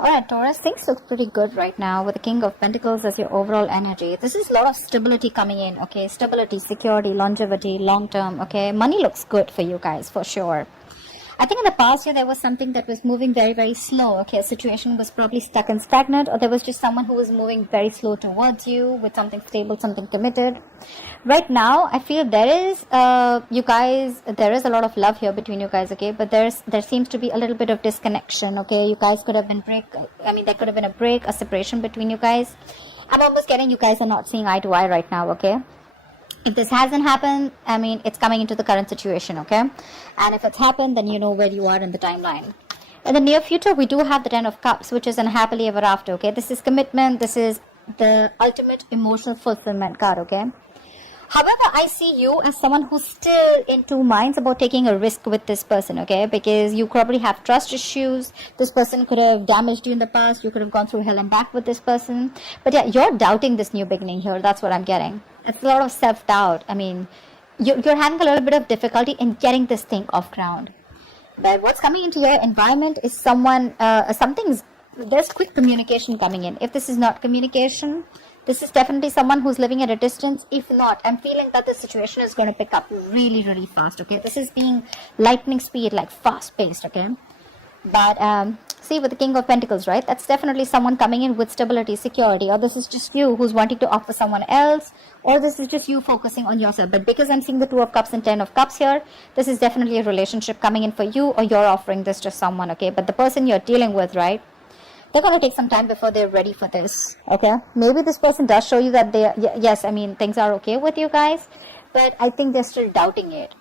Alright, Taurus, things look pretty good right now with the King of Pentacles as your overall energy. This is a lot of stability coming in, okay? Stability, security, longevity, long term, okay? Money looks good for you guys, for sure. I think in the past year, there was something that was moving very, very slow, okay? A situation was probably stuck and stagnant, or there was just someone who was moving very slow towards you with something stable, something committed. Right now, I feel there is, there is a lot of love here between you guys, okay? But there seems to be a little bit of disconnection, okay? You guys could have been there could have been a break, a separation between you guys. I'm almost getting you guys are not seeing eye to eye right now, okay? If this hasn't happened, I mean, it's coming into the current situation, okay? And if it's happened, then you know where you are in the timeline. In the near future, we do have the Ten of Cups, which is an happily ever after, okay? This is commitment. This is the ultimate emotional fulfillment card, okay? However, I see you as someone who's still in two minds about taking a risk with this person, okay? Because you probably have trust issues. This person could have damaged you in the past. You could have gone through hell and back with this person. But yeah, you're doubting this new beginning here. That's what I'm getting. It's a lot of self-doubt. I mean, you're having a little bit of difficulty in getting this thing off ground. But what's coming into your environment is there's quick communication coming in. If this is not communication, this is definitely someone who's living at a distance. If not, I'm feeling that the situation is going to pick up really, really fast, okay? This is being lightning speed, like fast-paced, okay? But see, with the King of Pentacles, right? That's definitely someone coming in with stability, security, or this is just you who's wanting to offer someone else, or this is just you focusing on yourself. But because I'm seeing the Two of Cups and Ten of Cups here, this is definitely a relationship coming in for you, or you're offering this to someone, okay? But the person you're dealing with, right? They're going to take some time before they're ready for this, okay? Maybe this person does show you that yes, I mean, things are okay with you guys, but I think they're still doubting it.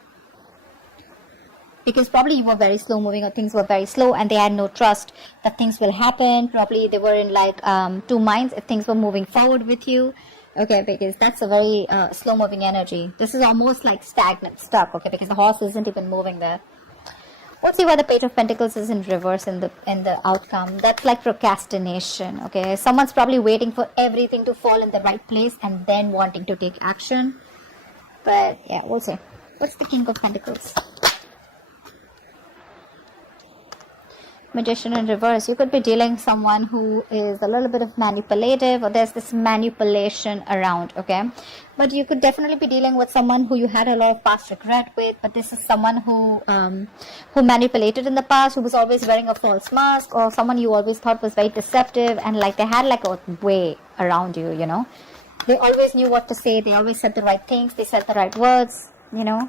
Because probably you were very slow moving, or things were very slow and they had no trust that things will happen. Probably they were in like two minds if things were moving forward with you. Okay, because that's a very slow moving energy. This is almost like stagnant, stuck, okay, because the horse isn't even moving there. Let's see why the Page of Pentacles is in reverse in the outcome. That's like procrastination, okay? Someone's probably waiting for everything to fall in the right place and then wanting to take action. But yeah, we'll see. What's the King of Pentacles? Magician in reverse. You could be dealing with someone who is a little bit of manipulative, or there's this manipulation around, okay? But you could definitely be dealing with someone who you had a lot of past regret with, but this is someone who manipulated in the past, who was always wearing a false mask, or someone you always thought was very deceptive, and like they had like a way around you, you know? They always knew what to say, they always said the right things, they said the right words, you know?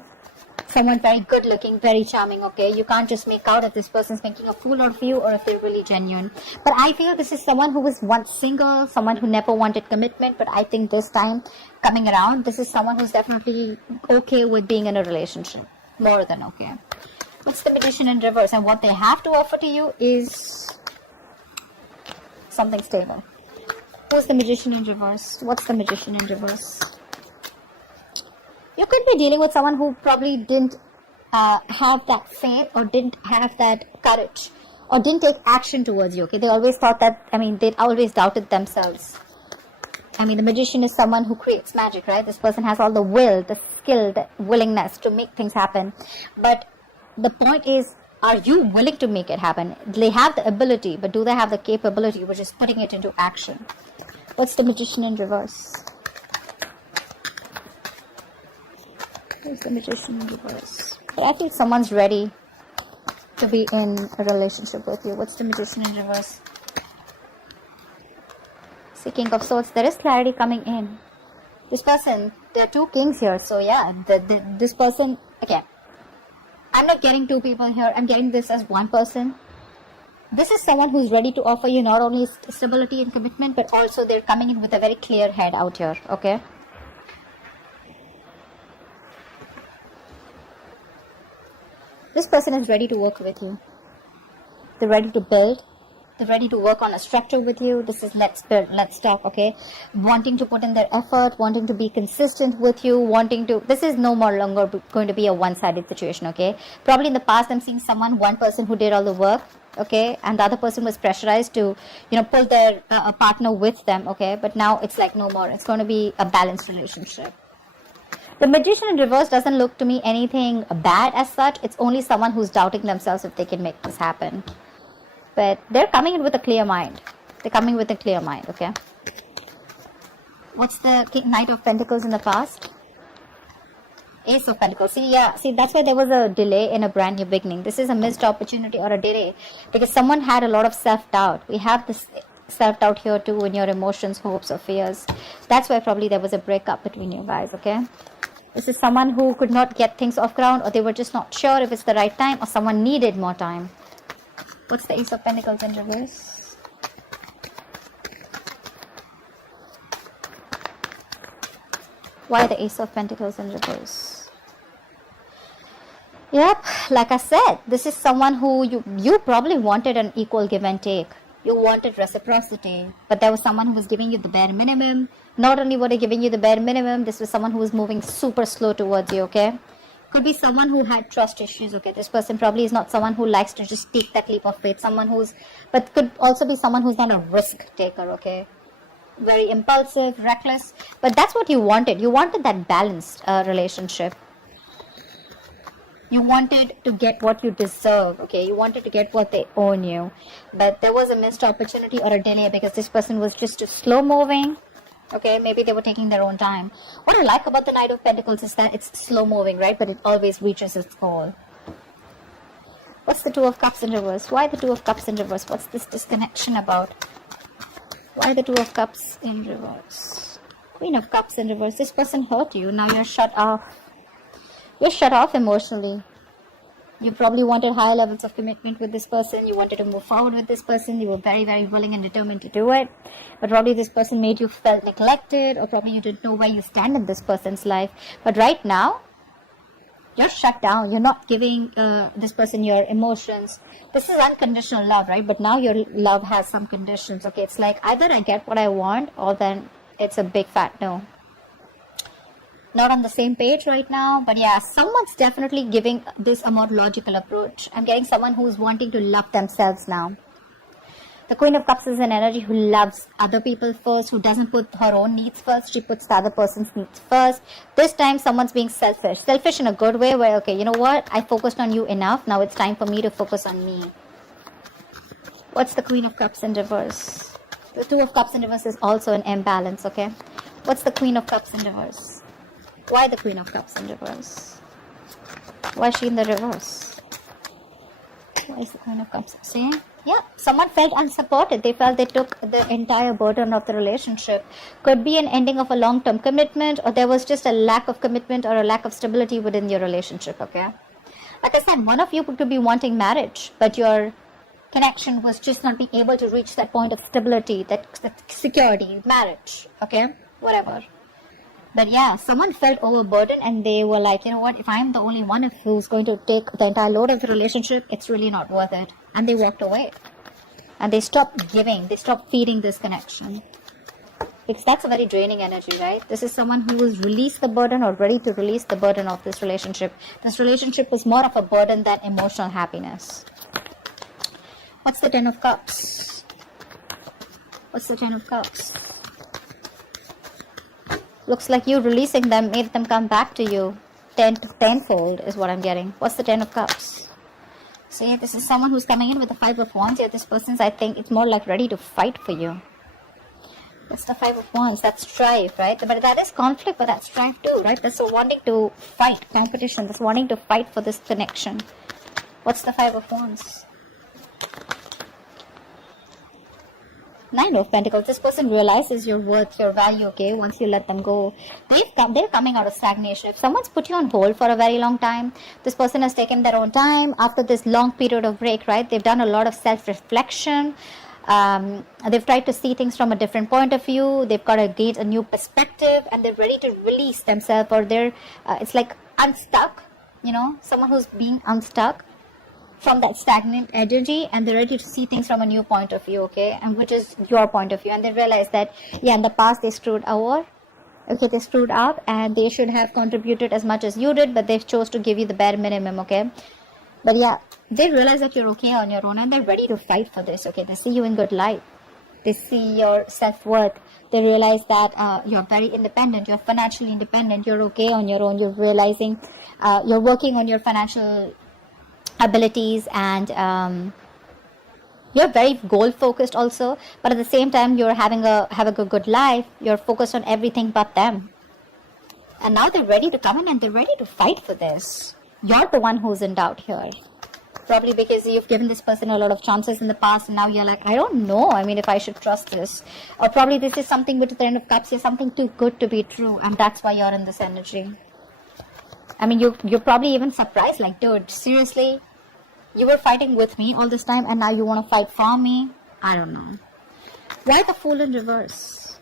Someone very good looking, very charming, okay? You can't just make out if this person's making a fool of you or if they're really genuine. But I feel this is someone who was once single, someone who never wanted commitment, but I think this time coming around, this is someone who's definitely okay with being in a relationship. More than okay. What's the Magician in reverse? And what they have to offer to you is something stable. Who's the Magician in reverse? What's the Magician in reverse? You could be dealing with someone who probably didn't have that faith, or didn't have that courage, or didn't take action towards you, okay? They always thought that, I mean, they always doubted themselves. I mean, the Magician is someone who creates magic, right? This person has all the will, the skill, the willingness to make things happen. But the point is, are you willing to make it happen? They have the ability, but do they have the capability, which is putting it into action? What's the Magician in reverse? Who's the Magician in reverse? I think someone's ready to be in a relationship with you. What's the Magician in reverse? King of Swords. There is clarity coming in. This person, there are two kings here. So yeah, this person, again, I'm not getting two people here. I'm getting this as one person. This is someone who's ready to offer you not only stability and commitment, but also they're coming in with a very clear head out here, okay? This person is ready to work with you. They're ready to build. They're ready to work on a structure with you. This is let's build, let's talk, okay? Wanting to put in their effort, wanting to be consistent with you, this is no more longer going to be a one-sided situation, okay? Probably in the past, I'm seeing one person who did all the work, okay? And the other person was pressurized to, pull their partner with them, okay? But now it's like no more. It's going to be a balanced relationship. The Magician in reverse doesn't look to me anything bad as such. It's only someone who's doubting themselves if they can make this happen. but they're coming in with a clear mind. They're coming with a clear mind, okay? What's the Knight of Pentacles in the past? Ace of Pentacles. See, yeah, see, that's why there was a delay in a brand new beginning. This is a missed opportunity or a delay because someone had a lot of self-doubt. We have this self-doubt here too in your emotions, hopes or fears. That's why probably there was a breakup between you guys, okay? This is someone who could not get things off ground, or they were just not sure if it's the right time, or someone needed more time. What's the Ace of Pentacles in reverse? Why the Ace of Pentacles in reverse? Yep, like I said, this is someone who you probably wanted an equal give and take. You wanted reciprocity, but there was someone who was giving you the bare minimum. Not only were they giving you the bare minimum, this was someone who was moving super slow towards you, okay? Could be someone who had trust issues, okay? This person probably is not someone who likes to just take that leap of faith. But could also be someone who's not a risk taker, okay? Very impulsive, reckless. But that's what you wanted. You wanted that balanced relationship. You wanted to get what you deserve, okay? You wanted to get what they own you. But there was a missed opportunity or a delay because this person was just too slow moving, okay? Maybe they were taking their own time. What I like about the Knight of Pentacles is that it's slow moving, right? But it always reaches its goal. What's the Two of Cups in reverse? Why the Two of Cups in reverse? What's this disconnection about? Why the Two of Cups in reverse? Queen of Cups in reverse. This person hurt you. Now you're shut off. You're shut off emotionally. You probably wanted higher levels of commitment with this person. You wanted to move forward with this person. You were very, very willing and determined to do it. But probably this person made you feel neglected, or probably you didn't know where you stand in this person's life. But right now, you're shut down. You're not giving this person your emotions. This is unconditional love, right? But now your love has some conditions. Okay, it's like either I get what I want, or then it's a big fat no. Not on the same page right now, but yeah, someone's definitely giving this a more logical approach. I'm getting someone who's wanting to love themselves now. The Queen of Cups is an energy who loves other people first, who doesn't put her own needs first. She puts the other person's needs first. This time, someone's being selfish. Selfish in a good way where, okay, you know what? I focused on you enough. Now it's time for me to focus on me. What's the Queen of Cups in reverse? The Two of Cups in reverse is also an imbalance, okay? What's the Queen of Cups in reverse? Why the Queen of Cups in reverse? Why is she in the reverse? Why is the Queen of Cups? See? Yeah, someone felt unsupported. They felt they took the entire burden of the relationship. Could be an ending of a long-term commitment, or there was just a lack of commitment or a lack of stability within your relationship, okay? Like I said, one of you could be wanting marriage, but your connection was just not being able to reach that point of stability, that security, marriage, okay? Whatever. But yeah, someone felt overburdened and they were like, you know what, if I'm the only one who's going to take the entire load of the relationship, it's really not worth it. And they walked away. And they stopped giving. They stopped feeding this connection. Because that's a very draining energy, right? This is someone who has released the burden or ready to release the burden of this relationship. This relationship was more of a burden than emotional happiness. What's the Ten of Cups? What's the Ten of Cups? Looks like you releasing them made them come back to you. Tenfold is what I'm getting. What's the Ten of Cups? See, this is someone who's coming in with the Five of Wands. Yeah, this person's, I think, it's more like ready to fight for you. That's the Five of Wands. That's strife, right? But that is conflict, but that's strife too, right? That's wanting to fight, competition. That's wanting to fight for this connection. What's the Five of Wands? Nine of Pentacles. This person realizes your worth, your value, okay, once you let them go. They're coming out of stagnation. If someone's put you on hold for a very long time, this person has taken their own time after this long period of break, right? They've done a lot of self-reflection. They've tried to see things from a different point of view. They've got to gain a new perspective and they're ready to release themselves, or they're, it's like unstuck, you know, someone who's being unstuck from that stagnant energy, and they're ready to see things from a new point of view, okay, and which is your point of view. And they realize that, yeah, in the past they screwed over, okay, they screwed up, and they should have contributed as much as you did, but they chose to give you the bare minimum, okay. But yeah, they realize that you're okay on your own, and they're ready to fight for this, okay. They see you in good light. They see your self-worth. They realize that you're very independent, you're financially independent, you're okay on your own. You're realizing you're working on your financial abilities, and You're very goal focused also, but at the same time you're having a good life. You're focused on everything but them. And now they're ready to come in and they're ready to fight for this. You're the one who's in doubt here. Probably because you've given this person a lot of chances in the past and now you're like, I don't know, I mean, if I should trust this. Or probably this is something with the Ten of Cups, you're something too good to be true, and that's why you're in this energy. I mean, you're probably even surprised, like, dude, seriously? You were fighting with me all this time and now you want to fight for me? I don't know. Why the Fool in reverse?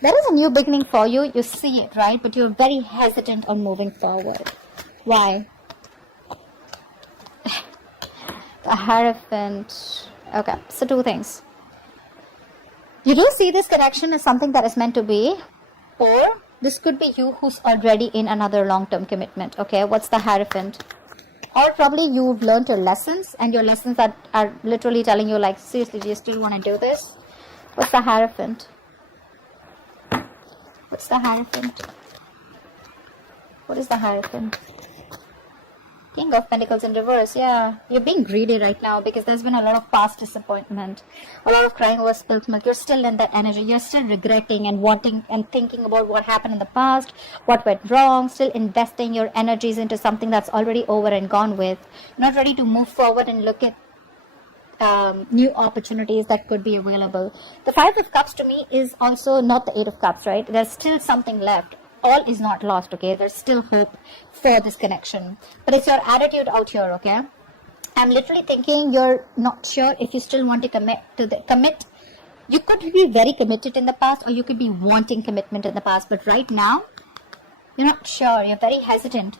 There is a new beginning for you. You see it, right? But you're very hesitant on moving forward. Why? The Hierophant. Okay, so two things. You do see this connection as something that is meant to be, or this could be you who's already in another long-term commitment. Okay, what's the Hierophant? Or probably you've learned your lessons, and your lessons that are literally telling you, like, seriously, do you still want to do this? What's the Hierophant? What's the Hierophant? What is the Hierophant? King of Pentacles in reverse. Yeah, you're being greedy right now because there's been a lot of past disappointment, a lot of crying over spilt milk. You're still in that energy. You're still regretting and wanting and thinking about what happened in the past, what went wrong, still investing your energies into something that's already over and gone with. You're not ready to move forward and look at new opportunities that could be available. The Five of Cups to me is also not the Eight of Cups, right? There's still something left. All is not lost, okay? There's still hope for this connection. But it's your attitude out here, okay? I'm literally thinking you're not sure if you still want to commit. You could be very committed in the past, or you could be wanting commitment in the past. But right now, you're not sure. You're very hesitant.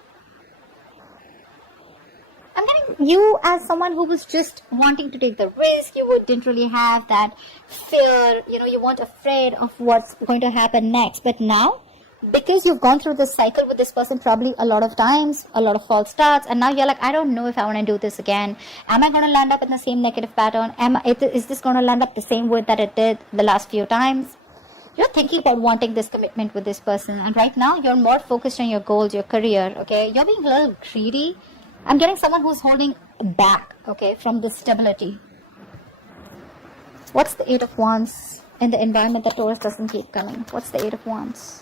I'm getting you as someone who was just wanting to take the risk. You didn't really have that fear. You know, you weren't afraid of what's going to happen next. But now, because you've gone through this cycle with this person probably a lot of times, a lot of false starts, and now you're like, I don't know if I want to do this again. Am I going to land up in the same negative pattern? Is this going to land up the same way that it did the last few times? You're thinking about wanting this commitment with this person, and right now you're more focused on your goals, your career, okay? You're being a little greedy. I'm getting someone who's holding back, okay, from the stability. What's the Eight of Wands in the environment that Taurus doesn't keep coming? What's the Eight of Wands?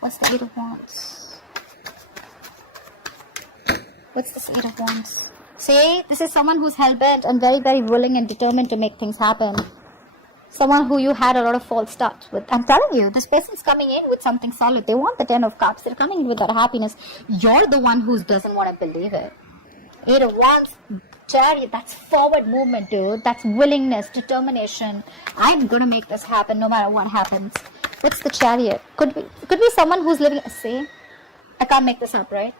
What's the Eight of Wands? What's this Eight of Wands? See, this is someone who's hell-bent and very, very willing and determined to make things happen. Someone who you had a lot of false starts with. I'm telling you, this person's coming in with something solid. They want the Ten of Cups. They're coming in with that happiness. You're the one who doesn't want to believe it. Eight of Wands, Chariot, that's forward movement, dude. That's willingness, determination. I'm going to make this happen no matter what happens. What's the Chariot? Could be someone who's living. See, I can't make this up, right?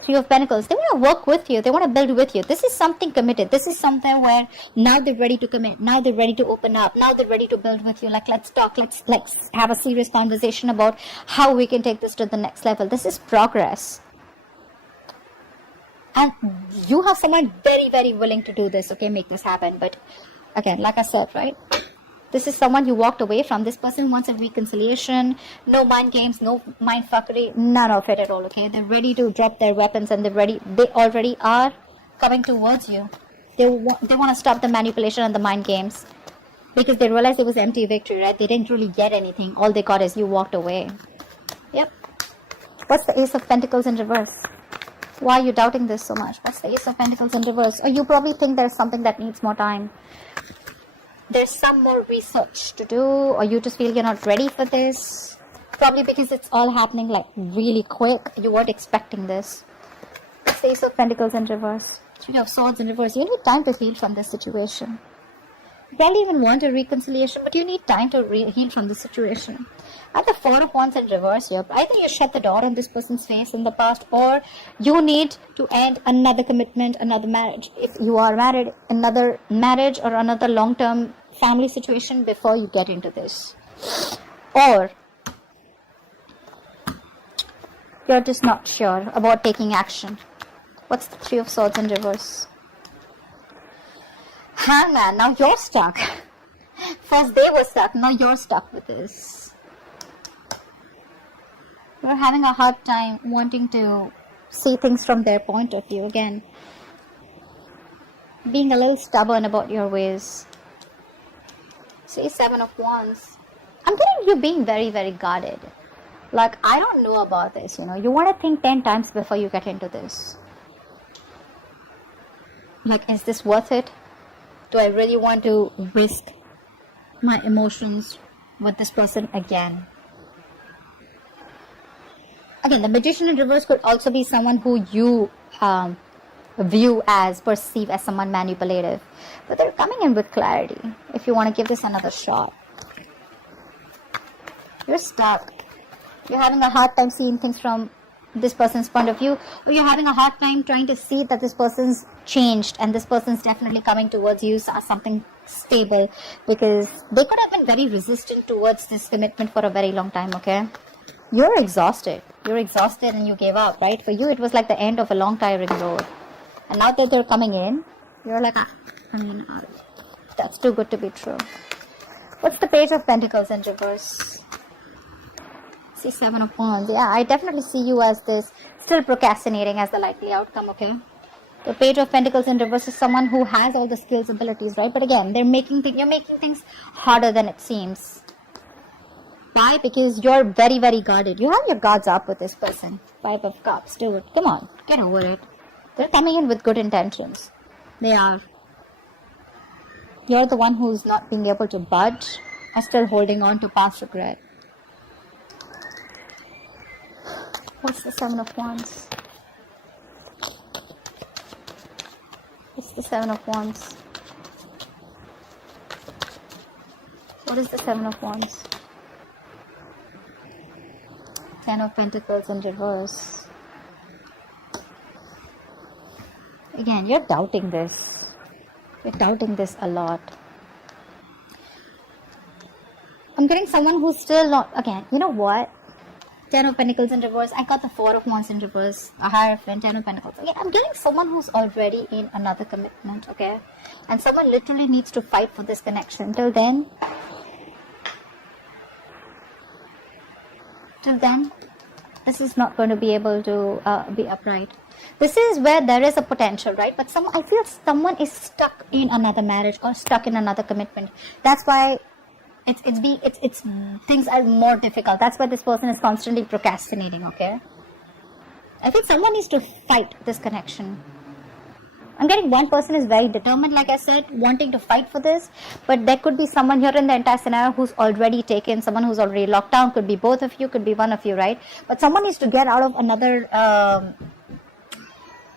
Three of Pentacles. They want to work with you. They want to build with you. This is something committed. This is something where now they're ready to commit. Now they're ready to open up. Now they're ready to build with you. Like, let's talk. Let's have a serious conversation about how we can take this to the next level. This is progress. And you have someone very, very willing to do this. Okay, make this happen. But again, like I said, right? This is someone you walked away from. This person wants a reconciliation. No mind games, no mind fuckery, none of it at all, okay? They're ready to drop their weapons and they already are coming towards you. They want to stop the manipulation and the mind games because they realized it was empty victory, right? They didn't really get anything. All they got is you walked away. Yep. What's the Ace of Pentacles in reverse? Why are you doubting this so much? What's the Ace of Pentacles in reverse? Or you probably think there's something that needs more time. There's some more research to do, or you just feel you're not ready for this. Probably because it's all happening like really quick. You weren't expecting this. Ace of Pentacles in reverse. Three of Swords in reverse. You need time to heal from this situation. You probably even want a reconciliation, but you need time to heal from this situation. At the Four of Wands in reverse here, either you shut the door on this person's face in the past, or you need to end another commitment, another marriage. If you are married, another marriage or another long-term family situation before you get into this. Or you're just not sure about taking action. What's the Three of Swords in reverse? Hangman, now you're stuck. First they were stuck, now you're stuck with this. You're having a hard time wanting to see things from their point of view again. being a little stubborn about your ways. See, 7 of Wands. I'm getting you being very, very guarded. Like, I don't know about this, you know. You want to think 10 times before you get into this. Like, is this worth it? Do I really want to risk my emotions with this person again? Again, the Magician in reverse could also be someone who you perceive as someone manipulative. But they're coming in with clarity. If you want to give this another shot. You're stuck. You're having a hard time seeing things from this person's point of view, or you're having a hard time trying to see that this person's changed and this person's definitely coming towards you as something stable, because they could have been very resistant towards this commitment for a very long time. Okay, you're exhausted and you gave up, right? For you it was like the end of a long tiring road, and now that they're coming in, you're like, that's too good to be true. What's the Page of Pentacles in reverse? 7 of Wands. Yeah, I definitely see you as this, still procrastinating as the likely outcome. Okay, the Page of Pentacles in reverse is someone who has all the skills, abilities, right? But again, you're making things harder than it seems. Why? Because you're very, very guarded. You have your guards up with this person. 5 of Cups, dude. Come on, get over it. They're coming in with good intentions. They are. You're the one who's not being able to budge or still holding on to past regret. What's the 7 of Wands? What's the 7 of Wands? What is the 7 of Wands? 10 of Pentacles in reverse. Again, you're doubting this. You're doubting this a lot. I'm getting someone who's still not... Again, you know what? 10 of Pentacles in reverse. I got the 4 of Wands in reverse. A Hierophant, 10 of Pentacles. Okay, I'm getting someone who's already in another commitment, okay? And someone literally needs to fight for this connection. Till then, this is not going to be able to be upright. This is where there is a potential, right? But I feel someone is stuck in another marriage or stuck in another commitment. That's why it's things are more difficult. That's why this person is constantly procrastinating. Okay, I think someone needs to fight this connection. I'm getting one person is very determined, like I said, wanting to fight for this, but there could be someone here in the entire scenario who's already taken, someone who's already locked down. Could be both of you, could be one of you, right? But someone needs to get out of another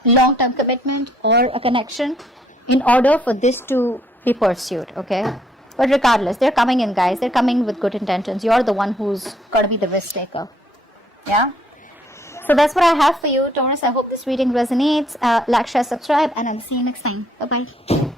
long-term commitment or a connection in order for this to be pursued. Okay, but regardless, they're coming in, guys. They're coming with good intentions. You're the one who's got to be the risk taker. Yeah. So that's what I have for you, Taurus. I hope this reading resonates. Like, share, subscribe, and I'll see you next time. Bye-bye.